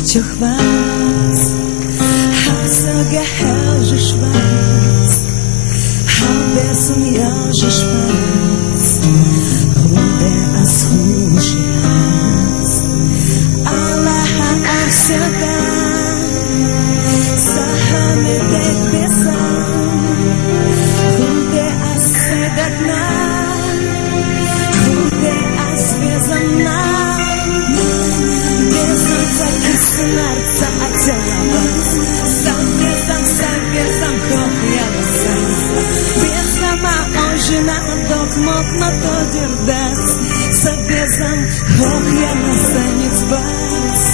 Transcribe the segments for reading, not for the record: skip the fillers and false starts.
Çok was, sogar hoje schwarz, besom hoje schwarz, onde as ruas, Allah sogar, sahame de pesam, onde as sedatna, onde as vezamna. Снарца отеловать, сам безом хохлялся. Без сама ожина док мог на то дердать, со безом хохлялся не спать.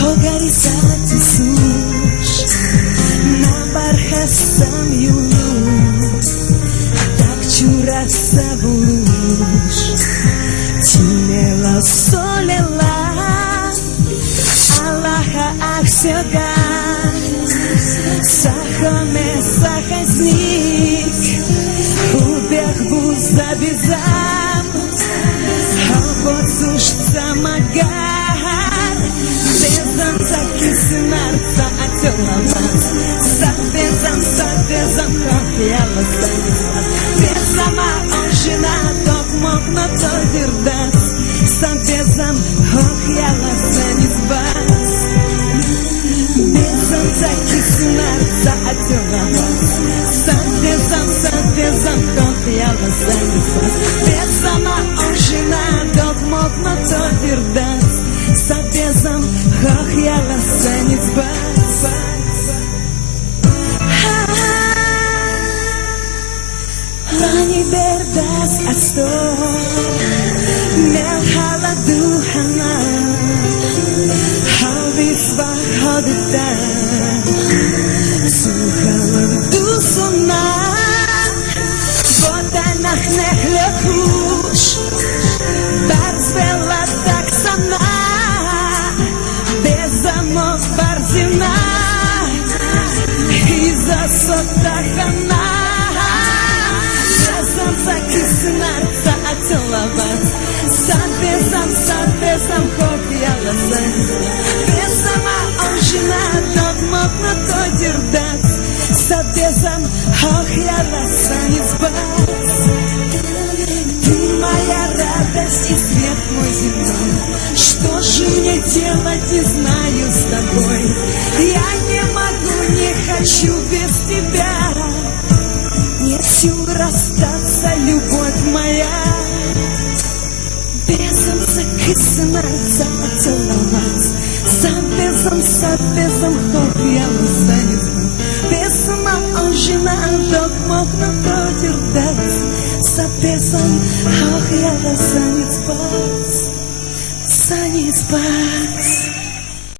Хогарисать и суш, на бархасам юлуш, так чураться булуш. Тимела солила, Аллаха ахсяга, сахаме сахазник, убег бузда безам, а вот суш самагар, безам закисынарца отеловат, сабезам хохлялся, безама ожина док мог на то дердать, сабезам хохлялся не спать, безам закисынарца отеловат, сабезам хохлялся не спать, безама ожина док мог на то дердать, сабезам хохлялся не спать. Lani berdas astor, mel haladu hana, halvis vahadda, suhaladu sona, voda nachnech lechush, barzvela tak sana, bezamov barzina, iza sotachana. Закисынарца отеловать, сабезам хохлялся, безама ожина док мог на то дердать, сабезам хохлялся не спать. Ты моя радость и свет мой земной, что же мне делать, не знаю с тобой. Я не могу, не хочу без тебя. Не сил расстаться, любовь моя. Безом закисынарца отеловать, сабезам хохлялся не спать. Безама ожина док мог на то дердать, сабезам хохлялся не спать, не спать.